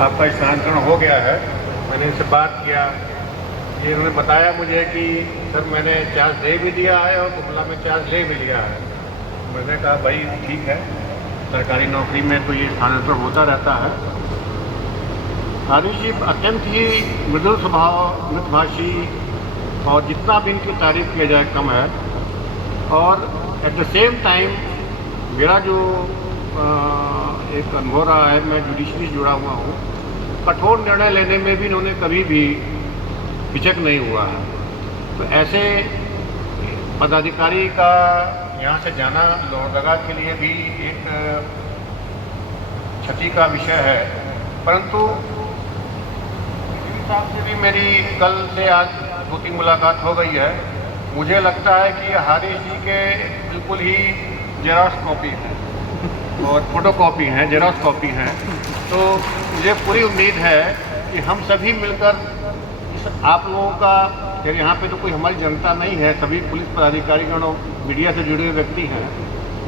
आपका स्नान ग्रहण हो गया है। मैंने इनसे बात किया, ये इन्होंने बताया मुझे कि सर मैंने चार्ज दे भी दिया है और गुमला में चार्ज ले भी लिया है। मैंने कहा भाई ठीक है, सरकारी नौकरी में तो ये स्थानांतरण होता रहता है। हारिश जी अत्यंत ही मृदुल स्वभाव, मृदभाषी, और जितना भी इनकी तारीफ किया जाए कम है। और एट द सेम टाइम मेरा जो एक अनुभव रहा है, मैं जुडिशरी से जुड़ा हुआ हूँ, कठोर निर्णय लेने में भी इन्होंने कभी भी हिचक नहीं हुआ है। तो ऐसे पदाधिकारी का यहाँ से जाना लोहरदगा के लिए भी एक क्षति का विषय है। परंतु साहब से भी मेरी कल से आज 2-3 मुलाकात हो गई है। मुझे लगता है कि हारिश जी के बिल्कुल ही जेरॉक्स कॉपी है और फोटो कॉपी हैं, जेरॉक्स कॉपी हैं। तो मुझे पूरी उम्मीद है कि हम सभी मिलकर इस आप लोगों का, फिर यहाँ पे तो कोई हमारी जनता नहीं है, सभी पुलिस पदाधिकारीगण और मीडिया से जुड़े हुए व्यक्ति हैं,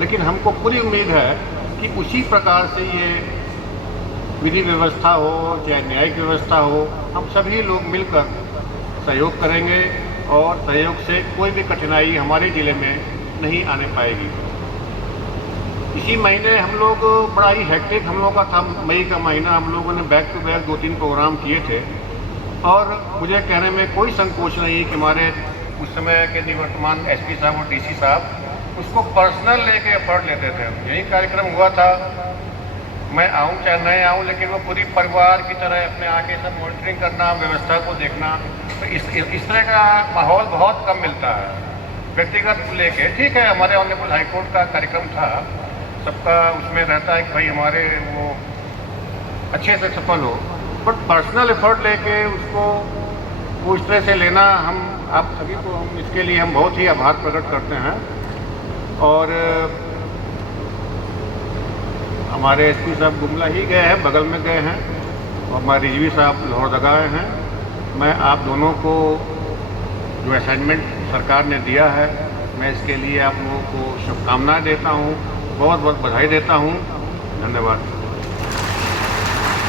लेकिन हमको पूरी उम्मीद है कि उसी प्रकार से ये विधि व्यवस्था हो चाहे न्यायिक व्यवस्था हो, हम सभी लोग मिलकर सहयोग करेंगे और सहयोग से कोई भी कठिनाई हमारे ज़िले में नहीं आने पाएगी। इसी महीने हम लोग बड़ा ही हेक्टिक हम लोगों का था, मई का महीना, हम लोगों ने बैक टू बैक 2-3 प्रोग्राम किए थे। और मुझे कहने में कोई संकोच नहीं कि हमारे उस समय के निवर्तमान एसपी साहब और डीसी साहब उसको पर्सनल लेके एफर्ट लेते थे। यही कार्यक्रम हुआ था, मैं आऊँ चाहे नहीं आऊँ, लेकिन वो पूरी परिवार की तरह अपने आके सब मॉनिटरिंग करना, व्यवस्था को देखना। तो इस तरह का माहौल बहुत कम मिलता है व्यक्तिगत लेके। ठीक है, हमारे ऑनरेबल हाईकोर्ट का कार्यक्रम था, सबका उसमें रहता है कि भाई हमारे वो अच्छे से सफल हो, बट पर्सनल एफर्ट लेके उसको वो इस तरह से लेना, हम आप सभी को हम इसके लिए हम बहुत ही आभार प्रकट करते हैं। और हमारे एसपी साहब गुमला ही गए हैं, बगल में गए हैं, और हमारे रिजवी साहब लोहरदगा हैं। मैं आप दोनों को जो असाइनमेंट सरकार ने दिया है, मैं इसके लिए आप लोगों को शुभकामनाएं देता हूँ, बहुत बहुत बधाई देता हूँ। धन्यवाद।